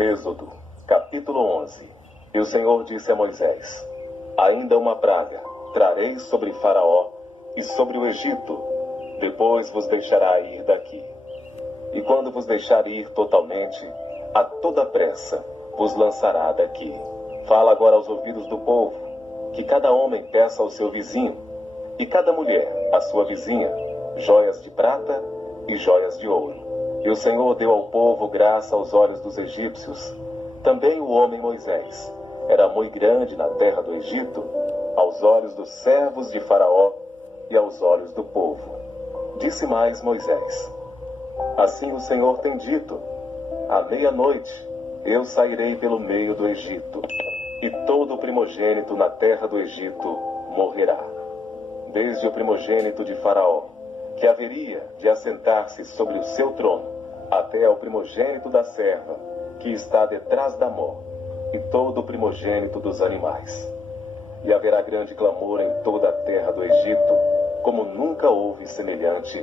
Êxodo, capítulo 11. E o Senhor disse a Moisés: Ainda uma praga trarei sobre Faraó e sobre o Egito, depois vos deixará ir daqui. E quando vos deixar ir totalmente, a toda pressa vos lançará daqui. Fala agora aos ouvidos do povo, que cada homem peça ao seu vizinho, e cada mulher à sua vizinha, joias de prata e joias de ouro. E o Senhor deu ao povo graça aos olhos dos egípcios. Também o homem Moisés era muito grande na terra do Egito, aos olhos dos servos de Faraó e aos olhos do povo. Disse mais Moisés: Assim o Senhor tem dito: À meia-noite eu sairei pelo meio do Egito, e todo o primogênito na terra do Egito morrerá. Desde o primogênito de Faraó, que haveria de assentar-se sobre o seu trono, até ao primogênito da serva, que está detrás da mó, e todo o primogênito dos animais. E haverá grande clamor em toda a terra do Egito, como nunca houve semelhante,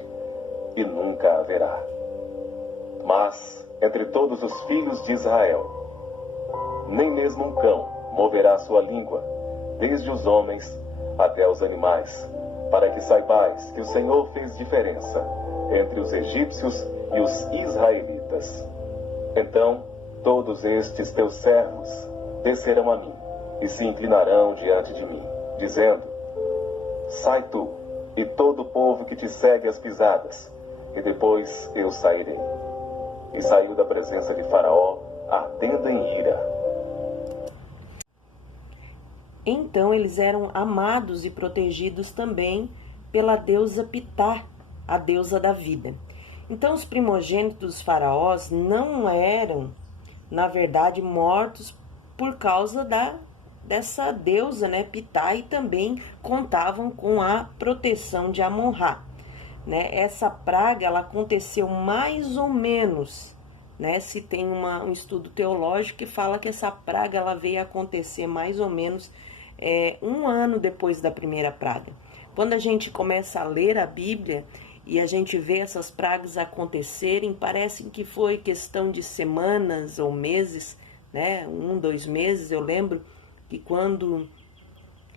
e nunca haverá. Mas, entre todos os filhos de Israel, nem mesmo um cão moverá sua língua, desde os homens até os animais, para que saibais que o Senhor fez diferença entre os egípcios e os israelitas. Então, todos estes teus servos descerão a mim, e se inclinarão diante de mim, dizendo: Sai tu, e todo o povo que te segue as pisadas, e depois eu sairei. E saiu da presença de Faraó, ardendo em ira. Então eles eram amados e protegidos também pela deusa Pitá, a deusa da vida. Então os primogênitos dos faraós não eram, na verdade, mortos por causa dessa deusa, né, Pitá, e também contavam com a proteção de Amon-Ra. Né? Essa praga ela aconteceu mais ou menos, né? Se tem um estudo teológico que fala que essa praga ela veio a acontecer mais ou menos um ano depois da primeira praga. Quando a gente começa a ler a Bíblia e a gente vê essas pragas acontecerem, parece que foi questão de semanas ou meses, né? 2 meses. Eu lembro que quando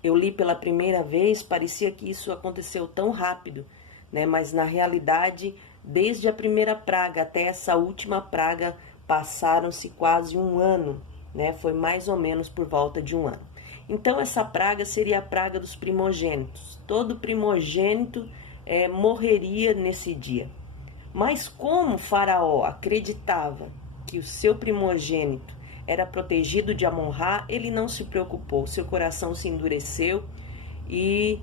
eu li pela primeira vez, parecia que isso aconteceu tão rápido, né? Mas na realidade, desde a primeira praga até essa última praga, passaram-se quase 1 ano, né? Foi mais ou menos por volta de 1 ano. Então essa praga seria a praga dos primogênitos. Todo primogênito morreria nesse dia. Mas como Faraó acreditava que o seu primogênito era protegido de Amon-Ra, ele não se preocupou. Seu coração se endureceu e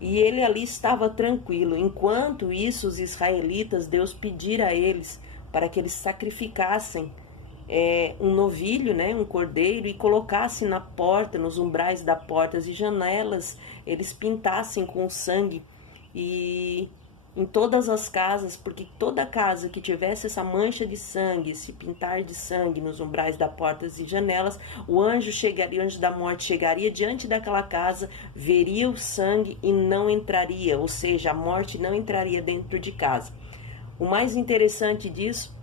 ele ali estava tranquilo. Enquanto isso, os israelitas, Deus pedira a eles para que eles sacrificassem um novilho, né, um cordeiro, e colocassem na porta, nos umbrais da portas e janelas, eles pintassem com sangue, e em todas as casas, porque toda casa que tivesse essa mancha de sangue, esse pintar de sangue nos umbrais das portas e janelas, o anjo da morte chegaria diante daquela casa, veria o sangue e não entraria, ou seja, a morte não entraria dentro de casa. O mais interessante disso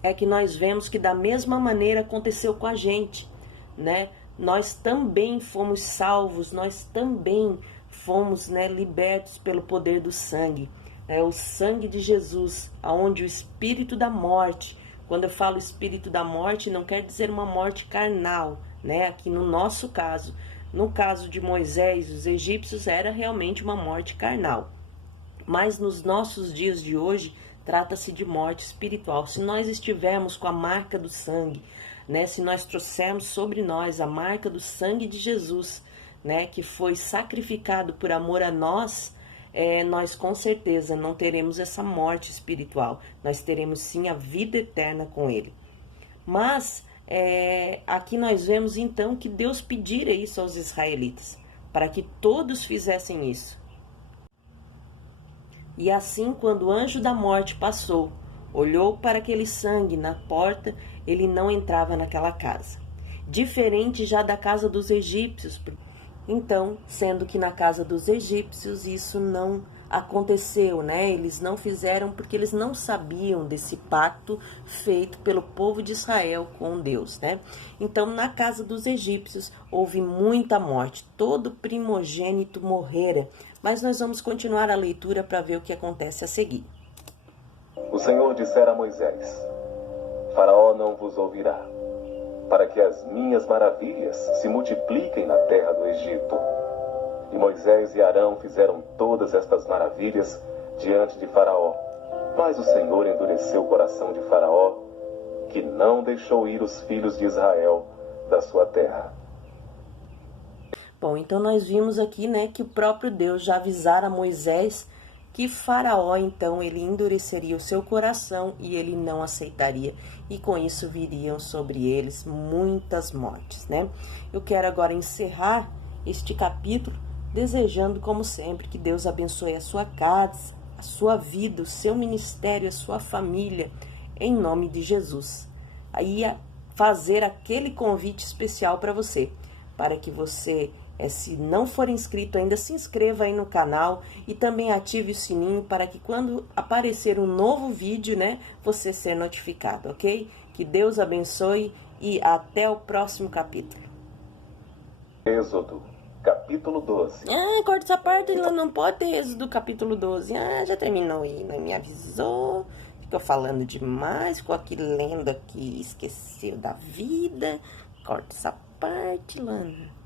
é que nós vemos que da mesma maneira aconteceu com a gente, né? Nós também fomos salvos, nós também fomos, né, libertos pelo poder do sangue. O sangue de Jesus, aonde o espírito da morte, quando eu falo espírito da morte, não quer dizer uma morte carnal, né? Aqui no nosso caso, no caso de Moisés, os egípcios, era realmente uma morte carnal. Mas nos nossos dias de hoje, trata-se de morte espiritual. Se nós estivermos com a marca do sangue, né, se nós trouxermos sobre nós a marca do sangue de Jesus, né, que foi sacrificado por amor a nós, nós com certeza não teremos essa morte espiritual. Nós teremos sim a vida eterna com Ele. Mas aqui nós vemos então que Deus pedira isso aos israelitas, para que todos fizessem isso. E assim, quando o anjo da morte passou, olhou para aquele sangue na porta, ele não entrava naquela casa. Diferente já da casa dos egípcios. Então, sendo que na casa dos egípcios isso não aconteceu, né? Eles não fizeram porque eles não sabiam desse pacto feito pelo povo de Israel com Deus, né? Então, na casa dos egípcios houve muita morte, todo primogênito morrera. Mas nós vamos continuar a leitura para ver o que acontece a seguir. O Senhor dissera a Moisés: Faraó não vos ouvirá, para que as minhas maravilhas se multipliquem na terra do Egito. E Moisés e Arão fizeram todas estas maravilhas diante de Faraó. Mas o Senhor endureceu o coração de Faraó, que não deixou ir os filhos de Israel da sua terra. Bom, então nós vimos aqui, né, que o próprio Deus já avisara a Moisés que Faraó, então, ele endureceria o seu coração e ele não aceitaria. E com isso viriam sobre eles muitas mortes, né? Eu quero agora encerrar este capítulo desejando, como sempre, que Deus abençoe a sua casa, a sua vida, o seu ministério, a sua família, em nome de Jesus. Aí fazer aquele convite especial para você, para que você, se não for inscrito ainda, se inscreva aí no canal e também ative o sininho para que quando aparecer um novo vídeo, né, você ser notificado, ok? Que Deus abençoe e até o próximo capítulo. Êxodo, capítulo 12. Corta essa parte, não pode ter Êxodo capítulo 12. Já terminou aí, não me avisou. Ficou falando demais, ficou aqui lendo aqui, esqueceu da vida. Corta essa parte, Lana.